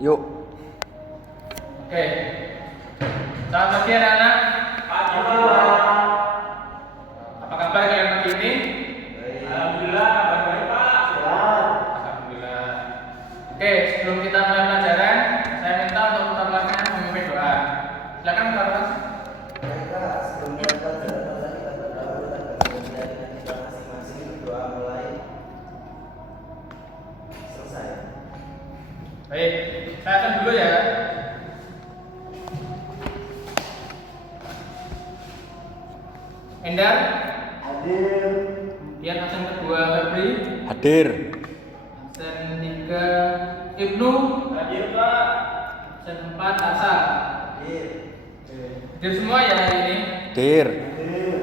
Yuk. Oke. Selamat pagi anak-anak. Pagi Pak. Apa kabar kalian pagi ini? Alhamdulillah kabar baik Pak. Alhamdulillah. Oke, sebelum kita mulai pelajaran, saya minta untuk kita melakukan memimpin doa. Silakan Bapak. Mereka sebelum kita pelajaran masa kita berdoa tentang kemudian kita masing-masing berdoa mulai selesai. Baik, saya akan dulu ya. Endar, Hadir. kemudian absen kedua Febri, Hadir. absen 3 Ibnu, Hadir Pak. absen 4 Asa. Hadir. Hadir semua ya hari ini. Hadir. Hadir.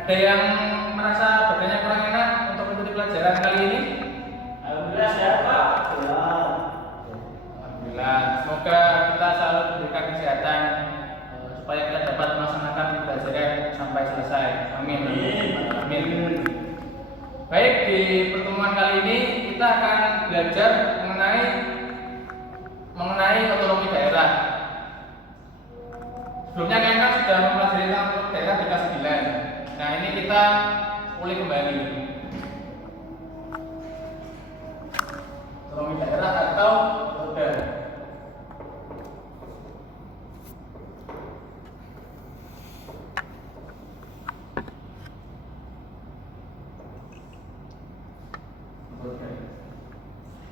Ada yang merasa badannya kurang enak untuk mengikuti pelajaran kali ini? Alhamdulillah sehat Pak. Alhamdulillah. Semoga kita selalu diberikan kesehatan supaya kita dapat melaksanakan pelajaran sampai selesai. Amin. Amin. Baik, di pertemuan kali ini kita akan belajar mengenai otonomi daerah. Sebelumnya kalian kan sudah mempelajari tentang otonomi daerah di kelas 9. Nah, ini kita ulik kembali. Otonomi daerah atau ODA.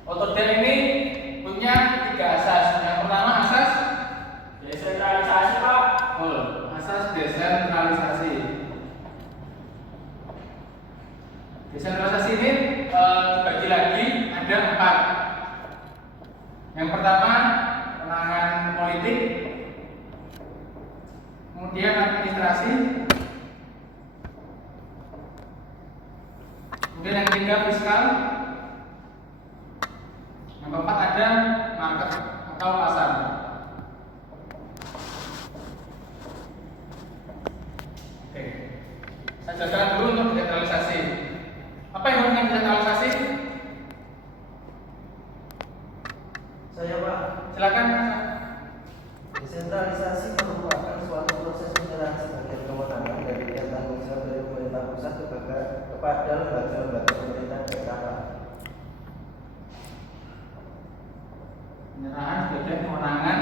Otoda ini punya 3 asas. Yang pertama asas Desentralisasi Pak. asas desentralisasi. Desentralisasi ini dibagi lagi ada 4. Yang pertama penanganan politik, kemudian administrasi, kemudian yang ketiga fiskal, yang keempat ada market atau pasar. Oke, saya jelaskan dulu untuk desentralisasi. Apa yang namanya desentralisasi? Saya Pak. Silakan. Desentralisasi merupakan suatu proses penyerahan sebagian kewenangan dari yang tanggung jawab dari pemerintah pusat kepada lembaga-lembaga pemerintah daerah Pak. Penyerahan sebagian kewenangan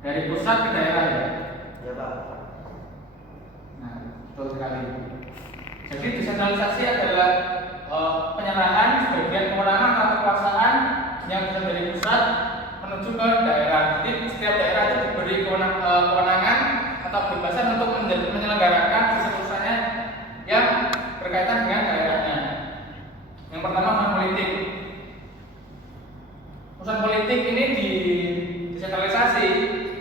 dari pusat ke daerah ya. Ya Pak. Nah, betul sekali. Jadi desentralisasi adalah penyerahan sebagian kewenangan atau kekuasaan yang bisa dari pusat menuju ke daerah. Jadi setiap daerah itu diberi kewenangan atau kebebasan untuk menyelenggarakan urusan-urusannya yang berkaitan dengan daerahnya. Yang pertama urusan politik. Urusan politik ini di desentralisasi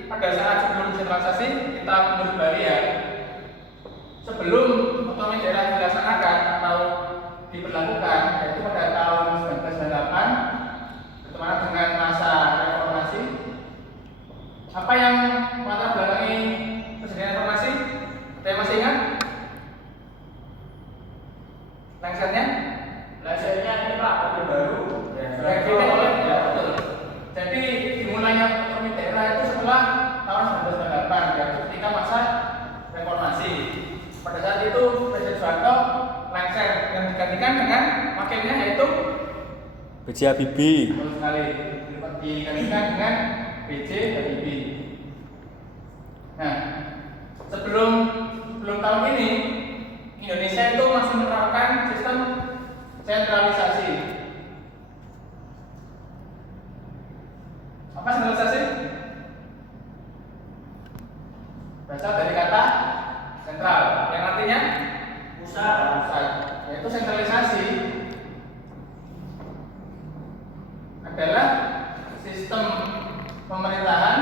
pada saat sebelum desentralisasi kita mundur kembali ya. Sebelum otonomi daerah dilaksanakan atau diberlakukan, yaitu pada tahun 1998 bertepatan dengan masa reformasi. Apa yang melatar belakangi terjadinya reformasi? Ada yang masih ingat? Lengsernya? Lengsernya ini Pak Orde Baru. Ya, betul. Jadi dimulainya otonomi daerah itu setelah tahun 1998, yaitu ketika masa reformasi. Pada saat itu Presiden Soeharto lengser yang digantikan dengan wakilnya yaitu B.J. Habibie. betul sekali, digantikan dengan B.J. Habibie. Nah, sebelum tahun ini Indonesia itu masih menerapkan sistem sentralisasi. Apa sentralisasi? Berasal dari kata sentral, yang artinya pusat. Yaitu sentralisasi adalah sistem pemerintahan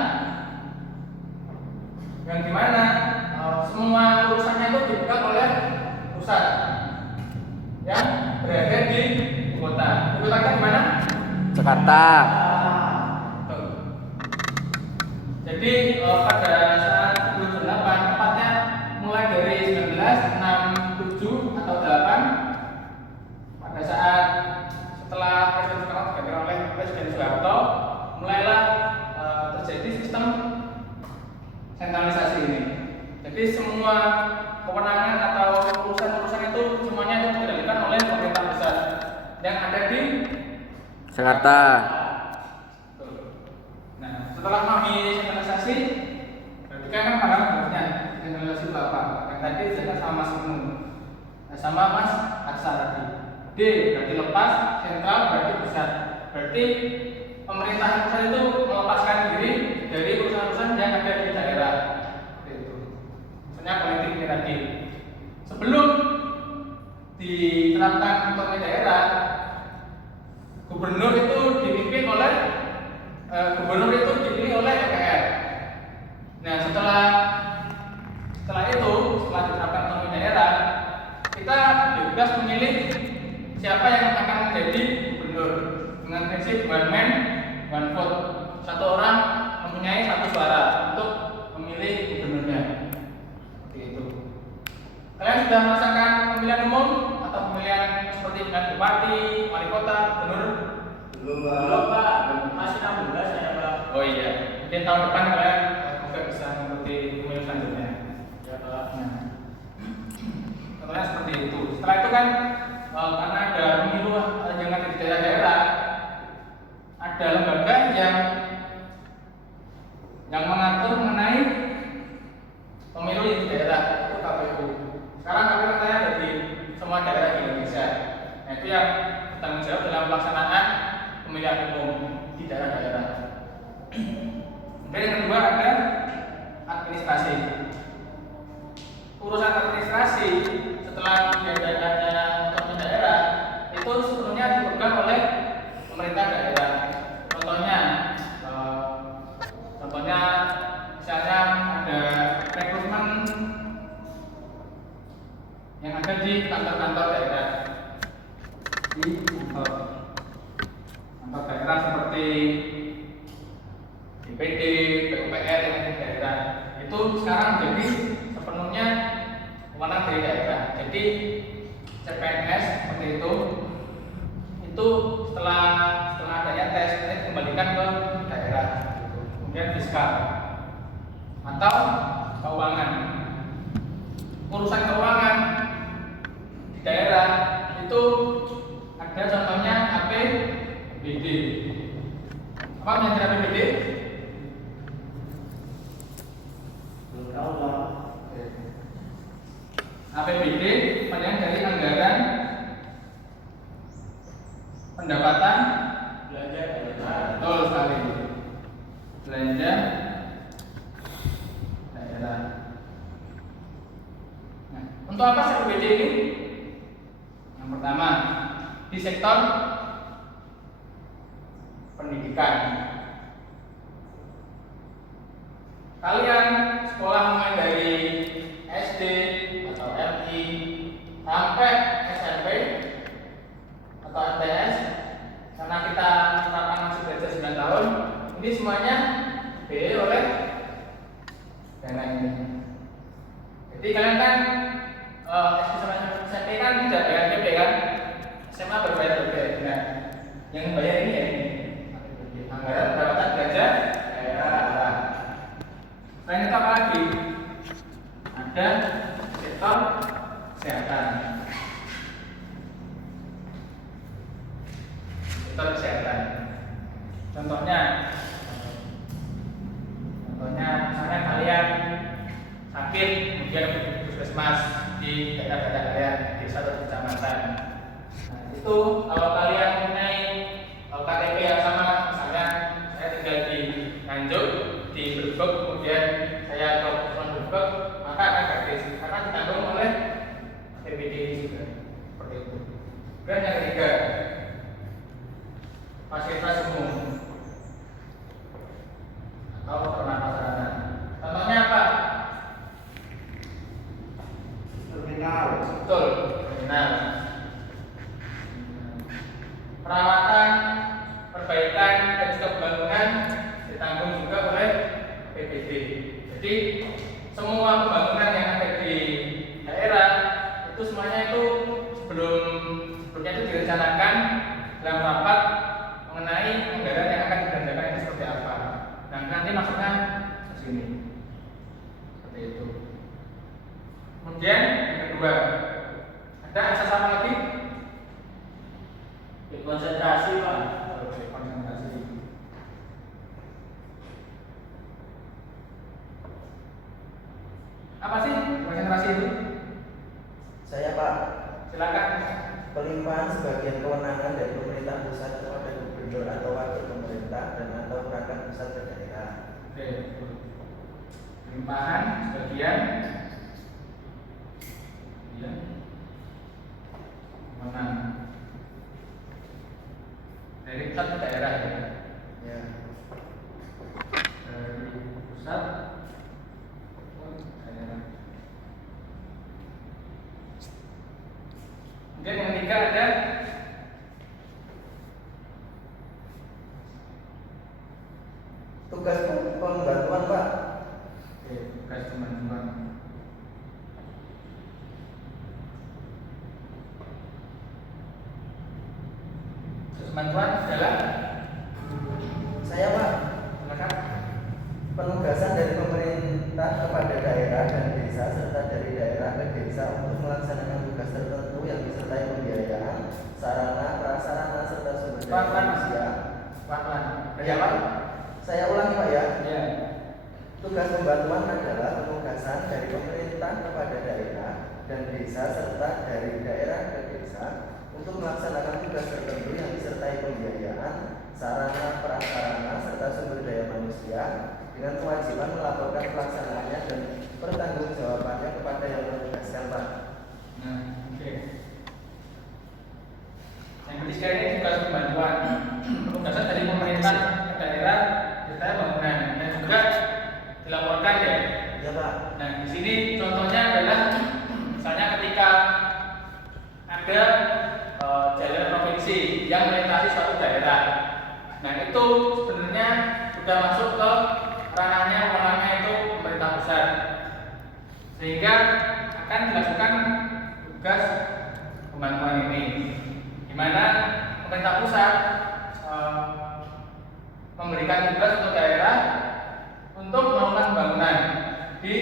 yang dimana semua urusannya itu dipegang oleh pusat yang berada di ibu kota. Ibu kota di mana? Jakarta. Betul. Jadi pada saat 1998 tepatnya mulai dari 1967 atau 8 Jakarta. Nah, setelah memahami sentralisasi, berarti kan paham harusnya sentralisasi itu apa? Yang tadi dijelaskan sama Mas Ibnu, sama Mas Aksa tadi. D berarti lepas, sentral berarti pusat. Berarti pemerintahan pusat itu melepaskan diri dari urusan-urusan yang ada di daerah. Itu. Misalnya politik ini tadi. Sebelum diterapkan otonomi daerah, gubernur itu dipilih oleh MPR. Nah, setelah itu, setelah diterapkan otonomi daerah, kita bebas memilih siapa yang akan menjadi gubernur dengan prinsip one man, one vote. Satu orang mempunyai satu suara untuk memilih gubernurnya. Seperti itu. Kalian sudah merasakan pemilihan umum atau pemilihan seperti pemilihan bupati, wali kota, gubernur? Belum Pak, masih 16 saya Pak. Oh iya, mungkin tahun depan kalian semoga bisa mengikuti pemilu selanjutnya. Ya Pak. Contohnya seperti itu. Setelah itu kan karena ada pemilu yang ada di daerah-daerah, ada lembaga yang mengatur mengenai pemilu di daerah, itu KPU. Sekarang KPU saya ada di semua daerah di Indonesia. Nah, itu yang bertanggung jawab dalam pelaksanaan pemilihan umum di daerah-daerah. Kemudian yang kedua ada administrasi. Urusan administrasi setelah diadakannya otonomi daerah itu sepenuhnya dipegang oleh pemerintah daerah. Contohnya misalnya ada rekrutmen yang ada di kantor-kantor daerah. Di kantor daerah seperti DPD, PUPR yang ada di daerah itu sekarang jadi sepenuhnya wewenang dari daerah. Jadi CPNS seperti itu setelah adanya tes ini dikembalikan ke daerah. Kemudian fiskal atau keuangan. Urusan keuangan di daerah itu ada contohnya APBD. Apa yang jadi APBD? Belum tahu Pak. APBD panjang dari anggaran pendapatan Belanja betul sekali, belanja daerah. Nah, untuk apa sih APBD ini? Yang pertama di sektor pendidikan. Kalian sekolah mulai dari SD atau LI sampai SMP atau MTS, karena kita menerapkan masih belajar 9 tahun, ini semuanya dibiayai oleh dana ini. Jadi kalian kan SD sama SMP kan tidak bayar PP kan, SMA berbayar PP. Nah, yang bayar ini ya ini anggaran pendapatan belanja daerah. Selain itu apa lagi? Ada sektor kesehatan. Sektor kesehatan. Contohnya misalnya kalian sakit kemudian pergi ke puskesmas di daerah-daerah kalian di satu kecamatan. Nah, itu kalau kalian mempunyai KTP yang sama, misalnya saya tinggal di Nganjuk, di Brebek, kemudian saya ke Brebek, maka akan gratis karena ditanggung oleh APBD ini juga. Seperti itu. Dan yang ketiga, fasilitas umum atau sarana-prasarana. Contohnya apa? terminal. Betul, terminal. Perawatan, perbaikan dan juga pembangunan ditanggung juga oleh APBD. Jadi semua pembangunan yang ada di daerah itu semuanya itu sebelumnya itu direncanakan dalam rapat mengenai anggaran yang akan dibelanjakan itu seperti apa. Nah, nanti masuknya ke sini. Seperti itu. Kemudian yang kedua, ada asas apa lagi? Konsentrasi Pak. Pelimpahan sebagian kewenangan dari pemerintah pusat kepada gubernur atau wakil pemerintah dan atau perangkat pusat ke daerah. Oke. Pelimpahan sebagian ya kewenangan dari pusat ke daerah ya. Ya. Dari pusat ke daerah. Kemudian yang ketiga ada Tugas pembantuan Pak. tugas pembantuan. Tugas pembantuan adalah Saya Pak, silakan. penugasan dari pemerintah kepada daerah dan desa serta dari daerah ke desa untuk melaksanakan tugas tertentu yang disertai pembiayaan, sarana, prasarana serta sumber daya Pak, manusia. Pelan-pelan. Ya, Pak. Saya ulangi Pak ya. Ya. Tugas pembantuan adalah penugasan dari pemerintah kepada daerah dan desa serta dari daerah ke desa untuk melaksanakan tugas tertentu yang disertai pembiayaan, sarana, prasarana serta sumber daya manusia dengan kewajiban melaporkan pelaksanaannya dan pertanggungjawabannya kepada yang menugaskan Pak. Nah, oke. Yang ketiga ini tugas pembantuan. Penugasan dari pemerintah ke daerah, serta bangunan dan juga dilaporkan ya. Ya Pak. Nah, di sini contohnya adalah misalnya ketika ada jalan provinsi yang melintasi suatu daerah. Nah, itu sebenarnya sudah masuk ke ranahnya itu pemerintah pusat. Sehingga akan dilakukan tugas pembantuan ini, di mana pemerintah pusat memberikan tugas untuk daerah untuk melakukan pembangunan di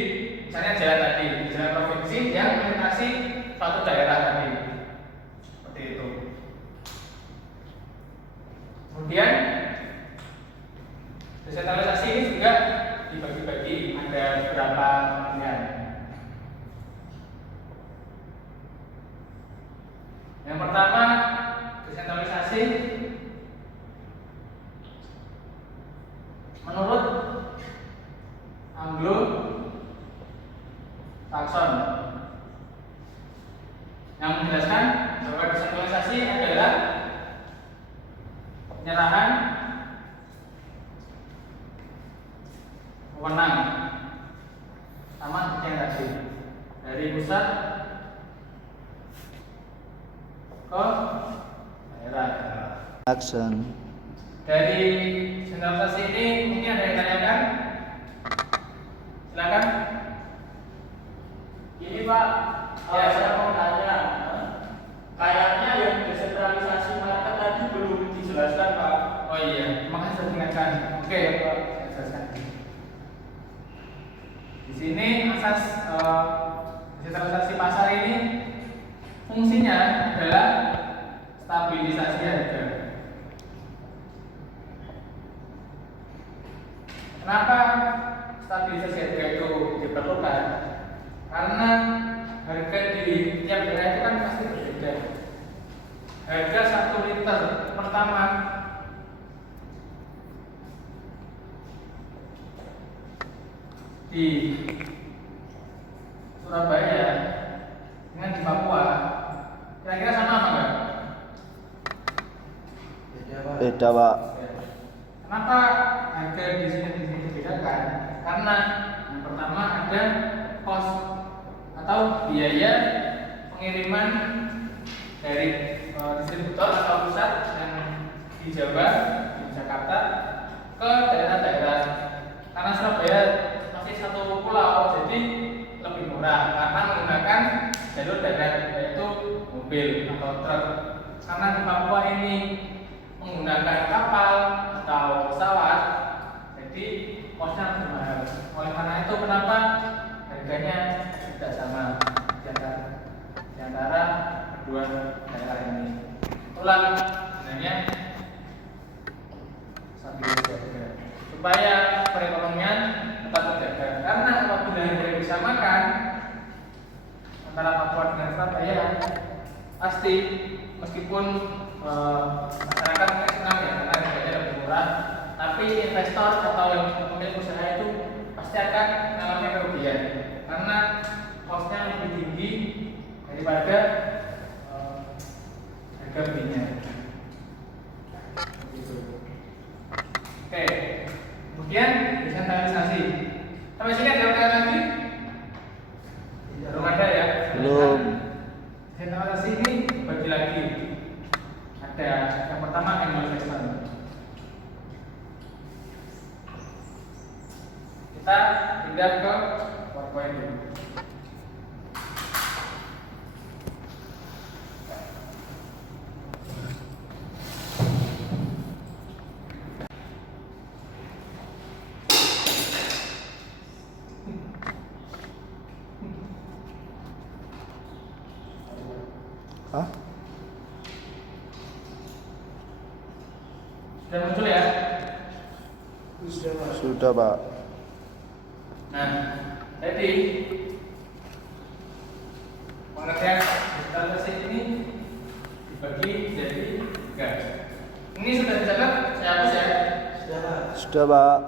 misalnya jalan tadi, jalan provinsi yang melintasi suatu daerah tadi, seperti itu. Kemudian desentralisasi ini juga dibagi-bagi, ada beberapa bagian. Yang pertama, desentralisasi menurut Anglo-Saxon yang menjelaskan bahwa desentralisasi adalah penyerahan wewenang sama seperti yang tadi, dari pusat ke daerah. Action. Dari desentralisasi ini mungkin ada yang tanyakan? Silakan. Ini Pak, Ya, saya mau tanya. Kayaknya yang desentralisasi market tadi belum dijelaskan Pak. Oh iya, terima kasih sudah diingatkan. Oke, Pak, saya jelaskan. Di sini asas desentralisasi pasar ini fungsinya adalah stabilisasi harga. Kenapa stabilisasi harga itu diperlukan? Karena harga di tiap daerah itu kan pasti berbeda. Harga 1 liter pertama di Surabaya dengan di Papua kira-kira sama apa enggak? Beda Pak. Kenapa harga di sini dibedakan? Karena yang pertama ada kos atau biaya pengiriman dari distributor atau pusat yang di Jawa, di Jakarta ke daerah-daerah. Karena Surabaya masih satu pulau, jadi lebih murah karena menggunakan jalur darat yaitu mobil atau truk. Karena di Papua ini menggunakan kapal atau pesawat, jadi kosnya lebih mahal. Oleh karena itu kenapa harganya tidak sama di antara kedua daerah ini. Itulah sebenarnya stabilisasi harga supaya perekonomian tetap terjaga. Karena apabila harga disamakan antara Papua dengan Surabaya, pasti meskipun masyarakat mungkin senang ya karena harganya lebih murah, tapi investor atau yang pemilik usaha itu pasti akan mengalami kerugian karena costnya lebih tinggi daripada harga belinya. Gitu. Oke, kemudian desentralisasi. Sampai sini ada pertanyaan lagi? Belum ada ya? Belum. Desentralisasi ini bagi lagi. Ada yang pertama Anglo-Saxon. Kita pindah ke PowerPoint dulu. Hah? Sudah muncul ya? Sudah, Pak. Nah, jadi pengertian desentralisasi ini dibagi jadi 3. Ini sudah dicatat, saya hapus ya. Sudah, Pak. Sudah, Pak.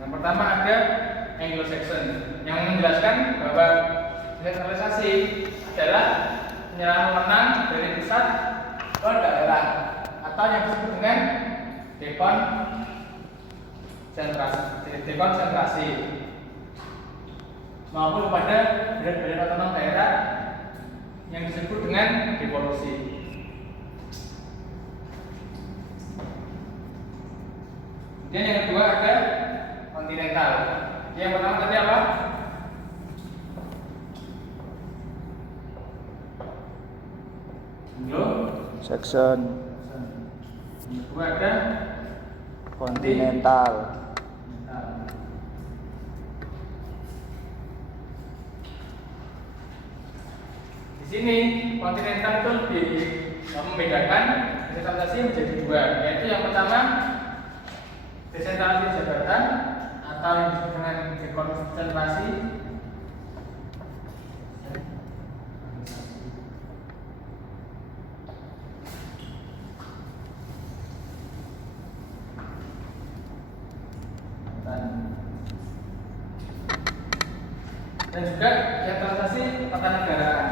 Yang pertama ada Anglo-Saxon yang menjelaskan bahwa desentralisasi adalah penyerahan wewenang dari pusat ke daerah atau yang disebut dengan dekonsentrasi maupun kepada badan-badan otonom daerah yang disebut dengan devolusi. Kemudian yang kedua ada kontinental. Yang pertama tadi apa? Section Yang kedua ada kontinental. Di sini kontinental itu lebih membedakan desentralisasi menjadi 2, yaitu yang pertama desentralisasi jabatan atau yang disebut dengan dekonsentrasi. Dan juga sentralisasi ketatanegaraan.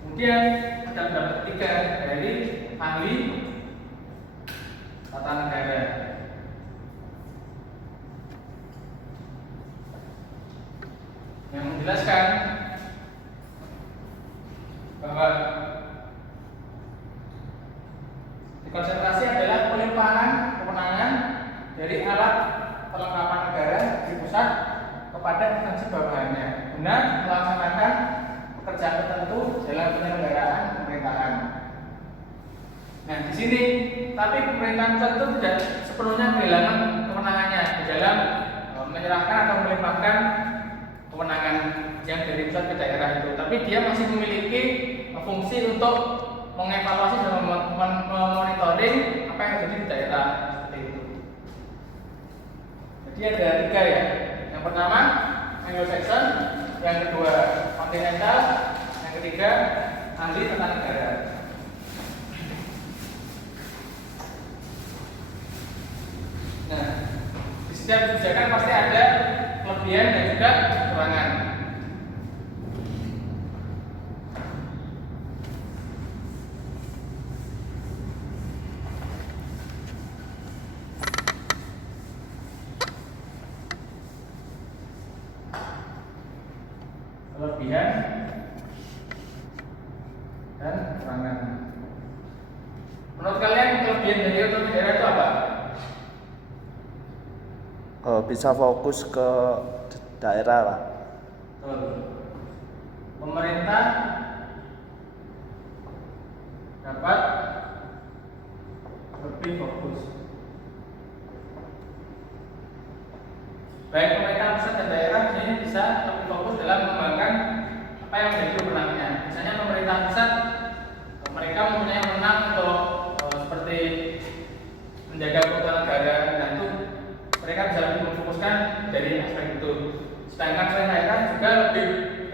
Kemudian dapat 3 dari ahli tata negara. Yang menjelaskan bahwa dekonsentrasi adalah pelimpahan kewenangan dari alat perlengkapan negara di pusat kepada instansi bawahannya guna melaksanakan pekerjaan tertentu dalam penyelenggaraan pemerintahan. Nah, di sini tapi pemerintahan pusat itu tidak sepenuhnya kehilangan kewenangannya di dalam menyerahkan atau melimpahkan kewenangan yang dari pusat ke daerah itu, tapi dia masih memiliki fungsi untuk mengevaluasi dan memonitoring apa yang terjadi di daerah seperti itu. Jadi ada 3 ya. Yang pertama Anglo-Saxon, yang kedua kontinental, yang ketiga ahli tata negara. Nah, di setiap kebijakan pasti ada kelebihan dan juga kekurangan. Kelebihan dan kekurangan. Menurut kalian kelebihan dari otonomi daerah itu apa? Bisa fokus ke daerah, Pak.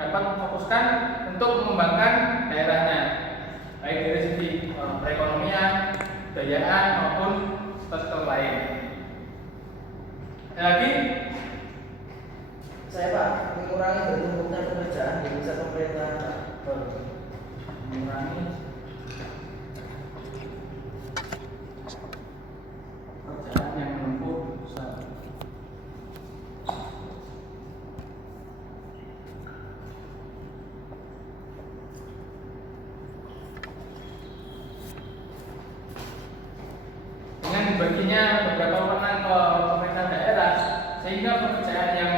dapat memfokuskan untuk mengembangkan daerahnya, baik dari segi perekonomian, kebudayaan maupun sektor lain. Ada lagi? Saya Pak, mengurangi bertumpuknya pekerjaan di pusat pemerintahan Pak. Mengurangi pekerjaan yang menumpuk pusat. Dengan dibaginya beberapa wewenang ke pemerintah daerah, sehingga pekerjaan yang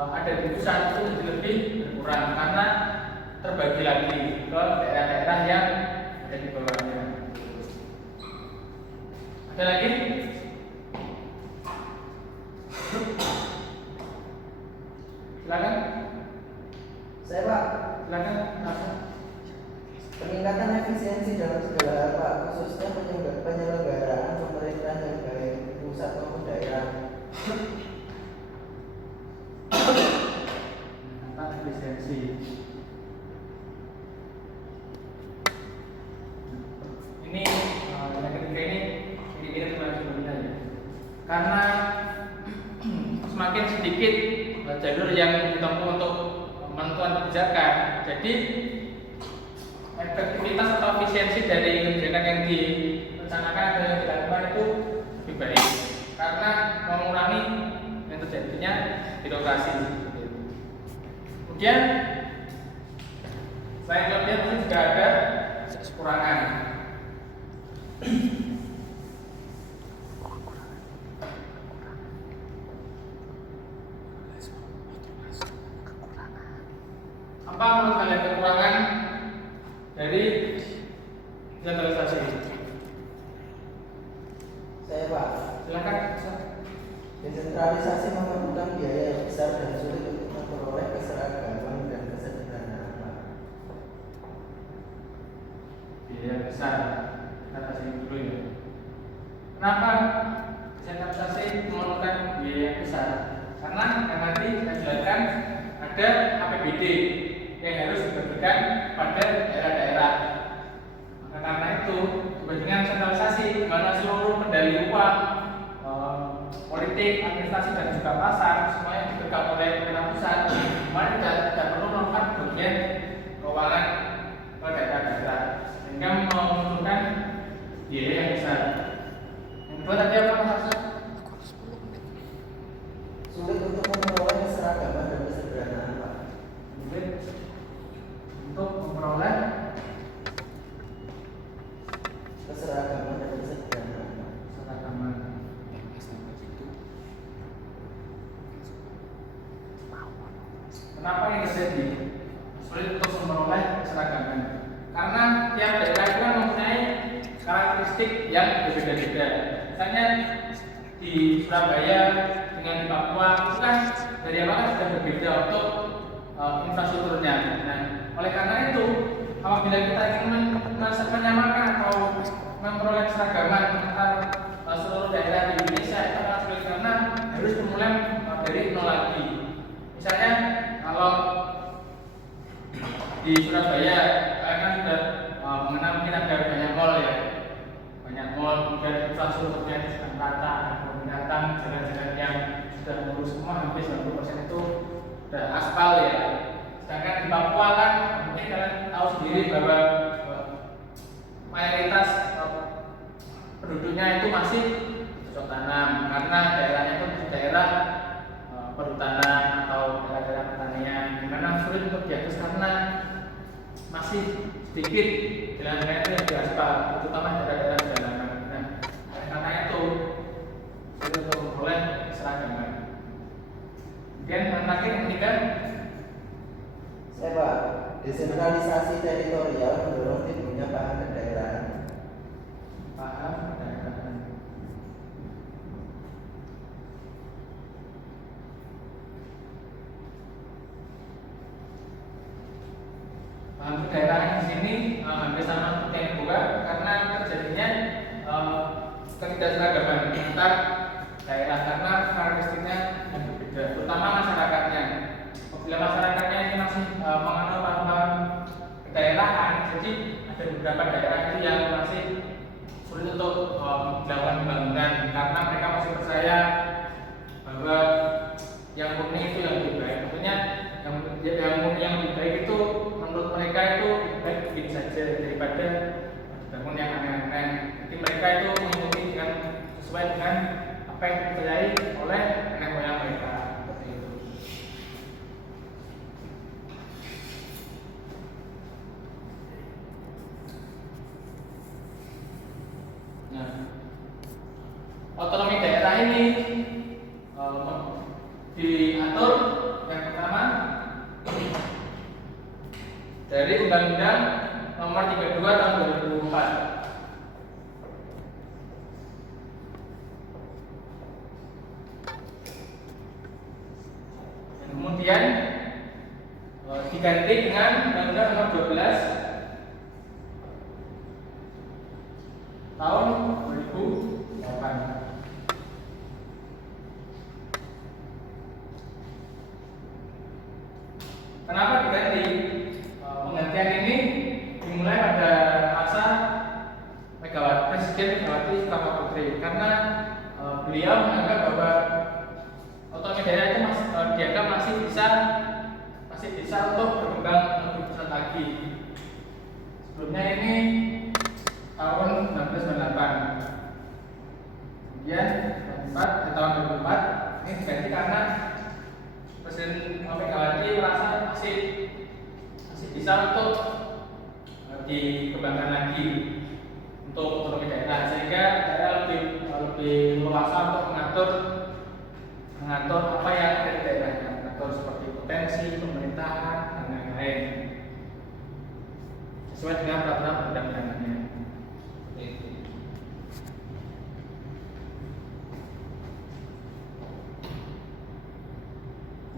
ada di pusat itu jadi lebih berkurang karena terbagi lagi ke daerah-daerah yang ada di bawahnya. Ada lagi? Silakan. Saya Pak, Silakan. Langsung. peningkatan efisiensi dalam segala hal Pak, khususnya penyelenggaraan pemerintahan yang baik pusat maupun daerah. Tentang efisiensi. Ini yang ketiga ini mirip-mirip dengan sebelumnya ya. Karena semakin sedikit jalur yang ditempuh untuk menentukan kebijakan, jadi efektivitas atau efisiensi dari kebijakan yang direncanakan dan dilakukan itu lebih baik karena mengurangi yang terjadinya birokrasi. Kemudian selain kelebihan itu juga ada kekurangan. Apa menurut kalian kekurangan dari desentralisasi? Saya Pak, Silakan. desentralisasi memerlukan biaya yang besar dan sulit untuk memperoleh keseragaman dan kesederhanaan Pak. Biaya besar. Kita kasih dulu ya. Kenapa desentralisasi memerlukan biaya yang besar? Karena yang nanti kita jelaskan ada APBD yang harus dibagikan pada daerah-daerah. Maka karena itu dibandingkan sentralisasi, di mana seluruh kendali uang, politik, administrasi dan juga pasar semuanya dipegang oleh pemerintah pusat, maka tidak perlu melakukan bagian keuangan ke daerah-daerah, sehingga membutuhkan biaya yang besar. Yang kedua tadi apa Mas? Sulit untuk memperoleh keseragaman dan kesederhanaan Pak. Sulit untuk memperoleh Keseragaman dan kesederhanaan Pak. keseragaman. Kenapa ini terjadi? Sulit untuk memperoleh keseragaman. Karena tiap daerah itu kan mempunyai karakteristik yang berbeda-beda. Misalnya di Surabaya dengan di Papua itu kan dari awal sudah berbeda untuk infrastrukturnya. Nah, oleh karena itu, apabila kita ingin menyamakan atau memperoleh keseragaman antar seluruh daerah di Indonesia, itu akan sulit karena harus memulai dari nol lagi. Misalnya kalau di Surabaya, kalian kan sudah mengenal mungkin ada banyak mall ya, banyak mall, kemudian infrastrukturnya sedang rata, ada peminatan, jalan-jalan yang sudah mulus semua, hampir 90% itu sudah aspal ya. Sedangkan di Papua kan mungkin kalian tahu sendiri bahwa mayoritas penduduknya itu masih cocok tanam karena daerahnya itu daerah perhutanan atau daerah-daerah pertanian, di mana sulit untuk diakses karena masih sedikit jalan-jalan itu yang diaspal, terutama daerah-daerah jalanan. Nah, karena itu sulit untuk memperoleh keseragaman. Kemudian yang terakhir yang ketiga, Saya Pak, desentralisasi teritorial mendorong timbulnya paham kedaerahan. paham kedaerahan. Paham kedaerahan di sini hampir sama seperti yang kedua karena terjadinya ketidakseragaman antar daerah karena karakteristiknya yang berbeda, terutama masyarakatnya. Apabila masyarakatnya ini masih beberapa daerah itu yang masih sulit untuk melakukan pembangunan karena mereka masih percaya bahwa yang murni itu yang lebih baik. Maksudnya yang murni yang lebih baik itu menurut mereka itu lebih baik bikin saja daripada bangun yang aneh-aneh. Jadi mereka itu mengikuti dengan sesuai dengan apa yang dipercayai oleh nenek moyang mereka. Seperti itu. Nah, otonomi daerah ini diatur yang pertama dari Undang-Undang Nomor 32 Tahun 2004. Kemudian diganti dengan Undang-Undang Nomor 12 Tahun 2008. Kenapa diganti? Penggantian ini dimulai pada masa Presiden Megawati Soekarno Putri karena beliau menganggap bahwa otonomi daerah itu dianggap masih bisa untuk berkembang lebih besar lagi. Sebelumnya ini tahun 1998. Kemudian tahun 2004 ini diganti karena Presiden Megawati merasa masih bisa untuk dikembangkan lagi untuk otonomi daerah, sehingga daerah lebih leluasa untuk mengatur apa yang ada di daerahnya, mengatur seperti potensi pemerintahan dan lain-lain sesuai dengan peraturan perundang-undangannya.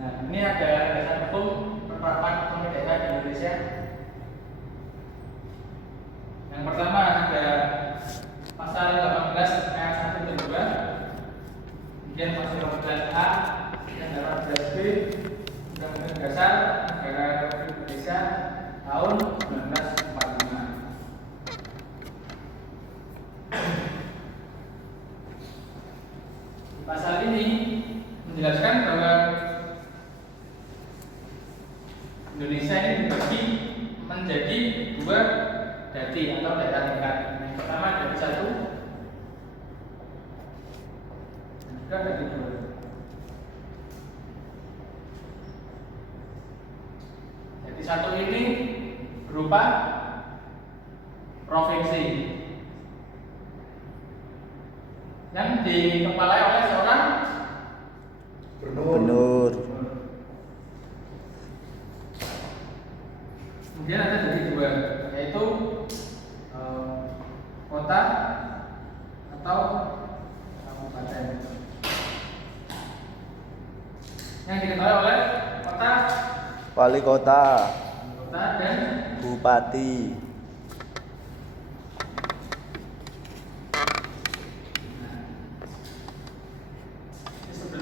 Nah, ini ada dasar hukum penerapan otonomi daerah di Indonesia. Yang pertama ada pasal 18 ayat 1 dan 2, kemudian pasal 18A dan 18B Undang-Undang Dasar Negara Republik Indonesia tahun 1945. Pasal ini menjelaskan bahwa Indonesia ini dibagi menjadi dua dadi atau daerah tingkat. Yang pertama dadi 1 dan juga dadi 2. Dadi 1 ini berupa provinsi yang dikepalai oleh seorang Gubernur. Kemudian ada dadi 2, yaitu kota atau kabupaten yang diketahui oleh kota, Wali kota, dan bupati.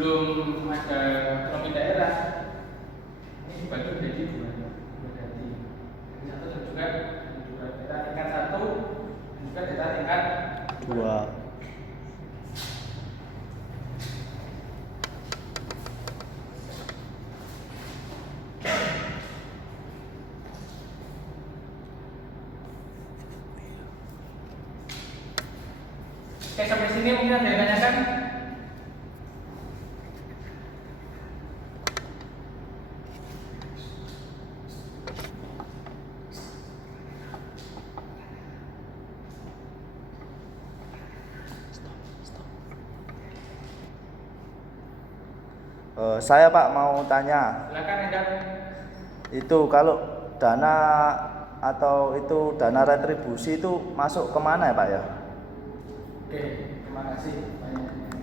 sebelum ada otonomi daerah ini dibagi menjadi dua dadi. Yang satu dan juga daerah tingkat 1 dan juga daerah tingkat 2. Oke, sampai sini mungkin ada yang tanyakan? Saya Pak mau tanya, Silakan Enda. itu kalau dana atau itu dana retribusi itu masuk kemana ya Pak ya? Oke, terima kasih pertanyaannya.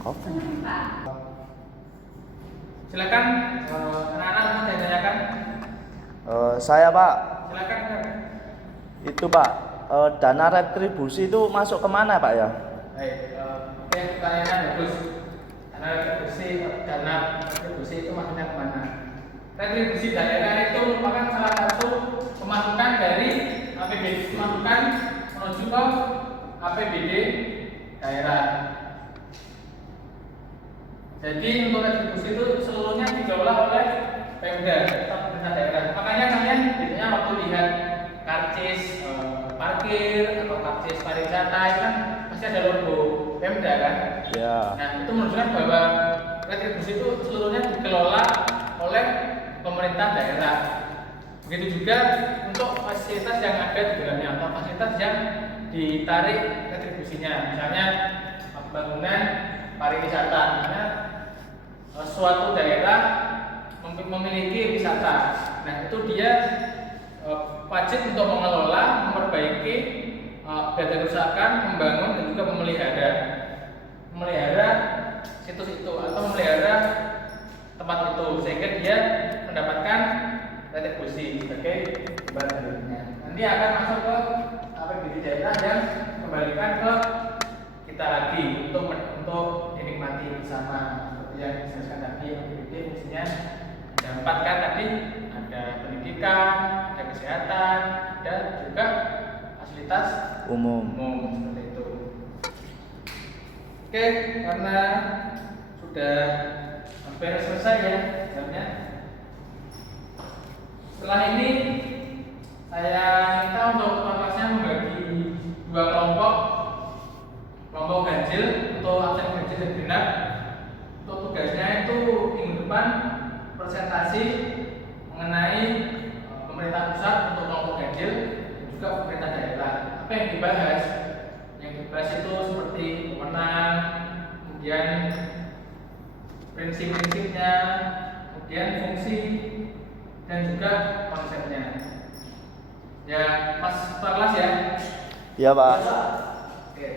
Kopi. Silakan anak-anak mau ditanyakan. Saya Pak, Silakan Enda. itu Pak, dana retribusi itu masuk kemana Pak ya? Baik, oke, pertanyaannya bagus. Dana retribusi itu maksudnya kemana? retribusi daerah itu merupakan salah satu pemasukan dari APBD, pemasukan menuju ke APBD daerah. Jadi untuk retribusi itu seluruhnya dikelola oleh Pemda atau pemerintah daerah. Makanya kalian biasanya waktu lihat karcis parkir atau karcis pariwisata itu kan pasti ada logo Pemda kan. Ya. Nah itu menunjukkan bahwa retribusi itu seluruhnya dikelola oleh pemerintah daerah. Begitu juga untuk fasilitas yang ada di dalamnya atau fasilitas yang ditarik retribusinya, misalnya pembangunan pariwisata, karena suatu daerah memiliki wisata. Nah itu dia wajib untuk mengelola, memperbaiki data kerusakan, membangun dan juga memelihara situs itu atau memelihara tempat itu sehingga dia mendapatkan retribusi sebagai badannya. Nanti akan masuk ke APBD daerah yang kembalikan ke kita lagi untuk dinikmati bersama. Seperti yang dijelaskan tadi, APBD fungsinya ada 4 kan tadi, ada pendidikan, ada kesehatan, ada juga fasilitas Umum. seperti itu. Oke, karena sudah hampir selesai ya jamnya. Setelah ini saya minta untuk ketua kelasnya membagi 2 kelompok ganjil untuk absen ganjil dan genap. Untuk tugasnya itu minggu depan presentasi mengenai pemerintah pusat untuk kelompok ganjil dan juga pemerintah daerah. Apa yang dibahas? Yang dibahas itu seperti wewenang, kemudian prinsip-prinsipnya, kemudian fungsi dan juga konsepnya. Ya, Mas ketua kelas ya. Iya, Pak. Oke.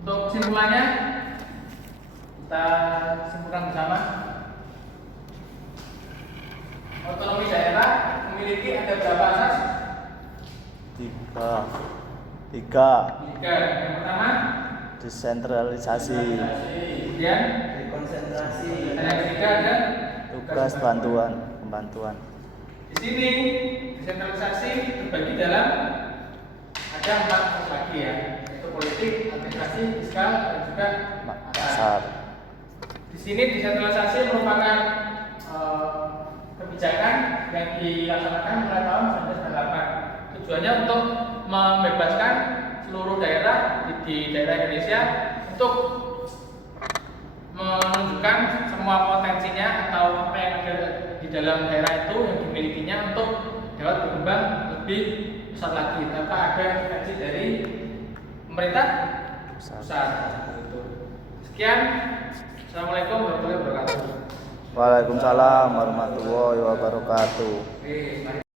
Untuk kesimpulannya kita simpulkan bersama. Otonomi daerah memiliki ada berapa asas? 3. Tiga. Yang pertama, Desentralisasi. kemudian Konsentrasi. dan yang ketiga ada Tugas pembantuan. Di sini desentralisasi terbagi dalam ada 4 asas lagi ya, yaitu politik, administrasi, fiskal, dan juga Pasar. Di sini desentralisasi merupakan kebijakan yang dilaksanakan mulai tahun 1998. Tujuannya untuk membebaskan seluruh daerah di daerah Indonesia untuk menunjukkan semua potensinya atau apa yang ada di dalam daerah itu yang dimilikinya untuk dapat berkembang lebih besar lagi tanpa ada intervensi dari pemerintah pusat. Sekian, assalamualaikum warahmatullahi wabarakatuh. Waalaikumsalam warahmatullahi wabarakatuh. Oke, mari.